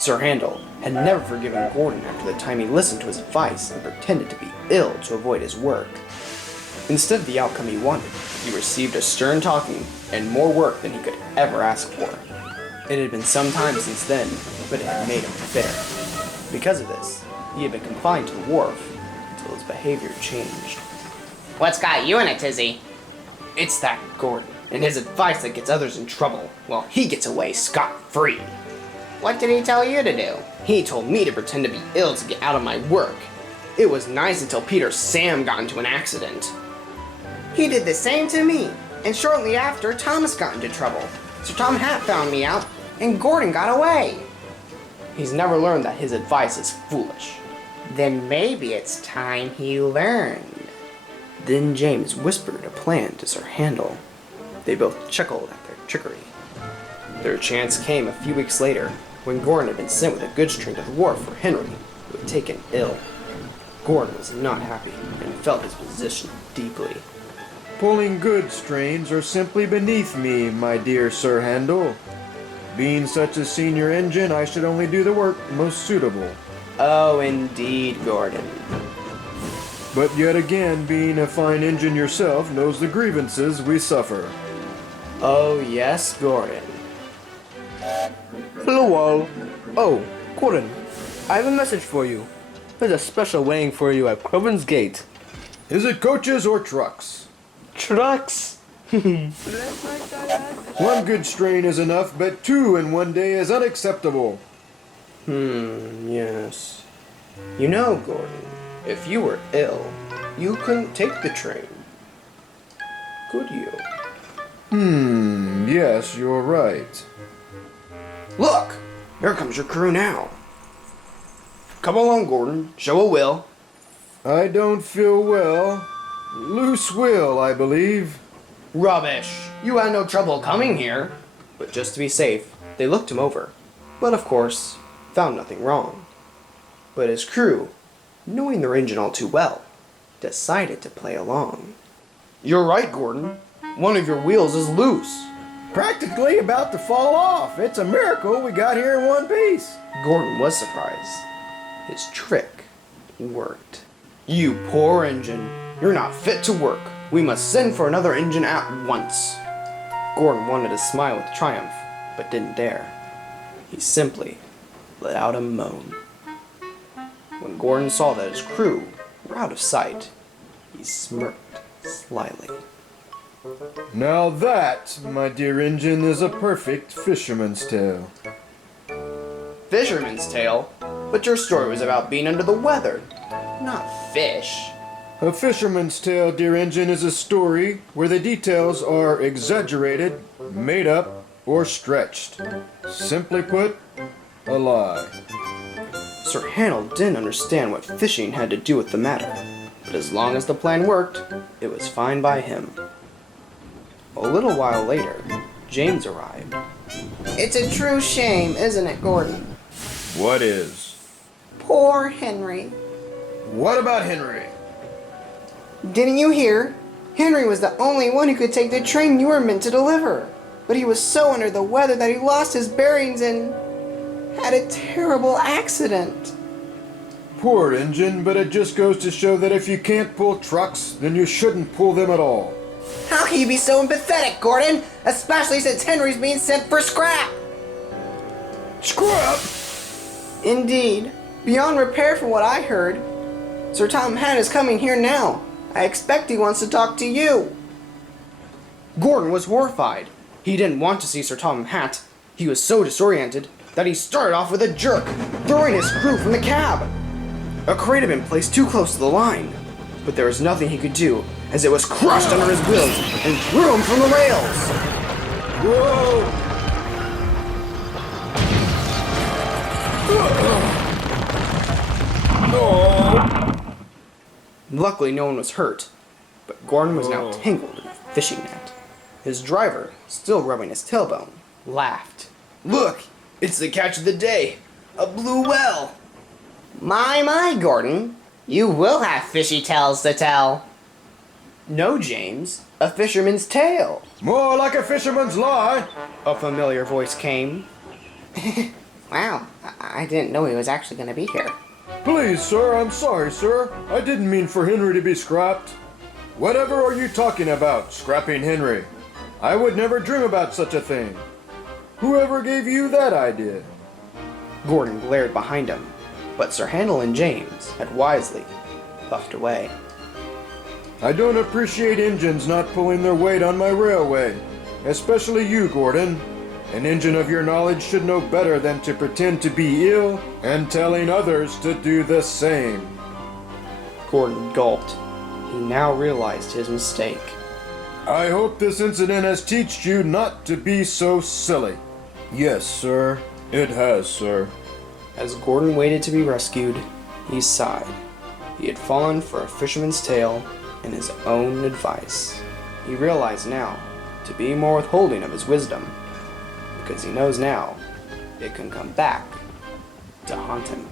Sir Handel had never forgiven Gordon after the time he listened to his advice and pretended to be ill to avoid his work. Instead of the outcome he wanted, he received a stern talking and more work than he could ever ask for. It had been some time since then, but it had made him bitter. Because of this, he had been confined to the wharf until his behavior changed. What's got you in a tizzy? It's that Gordon and his advice that gets others in trouble, while he gets away scot-free. What did he tell you to do? He told me to pretend to be ill to get out of my work. It was nice until Peter Sam got into an accident. He did the same to me, and shortly after, Thomas got into trouble. Sir Tom Hat found me out, and Gordon got away. He's never learned that his advice is foolish. Then maybe it's time he learned. Then James whispered a plan to Sir Handel. They both chuckled at their trickery. Their chance came a few weeks later, when Gordon had been sent with a goods train to the wharf for Henry, who had taken ill. Gordon was not happy and felt his position deeply. Pulling goods trains are simply beneath me, my dear Sir Handel. Being such a senior engine, I should only do the work most suitable. Oh, indeed, Gordon. But yet again, being a fine engine yourself knows the grievances we suffer. Oh, yes, Gordon. Hello all. Oh, Gordon, I have a message for you. There's a special waiting for you at Crovan's Gate. Is it coaches or trucks? Trucks? One goods train is enough, but two in one day is unacceptable. Yes. You know, Gordon, if you were ill, you couldn't take the train. Could you? Yes, you're right. Look! Here comes your crew now. Come along, Gordon. Show a will. I don't feel well. Loose will, I believe. Rubbish! You had no trouble coming here. But just to be safe, they looked him over. But of course, found nothing wrong. But his crew, knowing their engine all too well, decided to play along. You're right, Gordon. One of your wheels is loose. Practically about to fall off. It's a miracle we got here in one piece. Gordon was surprised. His trick worked. You poor engine. You're not fit to work. We must send for another engine at once. Gordon wanted to smile with triumph, but didn't dare. He simply let out a moan. When Gordon saw that his crew were out of sight, he smirked slyly. Now that, my dear engine, is a perfect fisherman's tale. Fisherman's tale? But your story was about being under the weather, not fish. A fisherman's tale, dear engine, is a story where the details are exaggerated, made up, or stretched. Simply put, a lie. Sir Handel didn't understand what fishing had to do with the matter, but as long as the plan worked, it was fine by him. A little while later, James arrived. It's a true shame, isn't it, Gordon? What is? Poor Henry. What about Henry? Didn't you hear? Henry was the only one who could take the train you were meant to deliver. But he was so under the weather that he lost his bearings and had a terrible accident. Poor engine, but it just goes to show that if you can't pull trucks, then you shouldn't pull them at all. How can you be so empathetic, Gordon? Especially since Henry's being sent for scrap. Scrap? Indeed. Beyond repair from what I heard. Sir Tom Hat is coming here now. I expect he wants to talk to you. Gordon was horrified. He didn't want to see Sir Tom Hat. He was so disoriented that he started off with a jerk, throwing his crew from the cab. A crate had been placed too close to the line, but there was nothing he could do as it was crushed under his wheels and threw him from the rails. Whoa! Luckily, no one was hurt, but Gordon was now tangled in a fishing net. His driver, still rubbing his tailbone, laughed. Look, it's the catch of the day, a blue whale. My, Gordon. You will have fishy tales to tell. No, James, a fisherman's tale. More like a fisherman's lie. A familiar voice came. Wow, I didn't know he was actually going to be here. Please, sir, I'm sorry, sir. I didn't mean for Henry to be scrapped. Whatever are you talking about, scrapping Henry? I would never dream about such a thing. Whoever gave you that idea? Gordon glared behind him, but Sir Handel and James had wisely puffed away. I don't appreciate engines not pulling their weight on my railway. Especially you, Gordon. An engine of your knowledge should know better than to pretend to be ill and telling others to do the same. Gordon gulped. He now realized his mistake. I hope this incident has taught you not to be so silly. Yes, sir. It has, sir. As Gordon waited to be rescued, he sighed. He had fallen for a fisherman's tale and his own advice. He realized now to be more withholding of his wisdom, because he knows now it can come back to haunt him.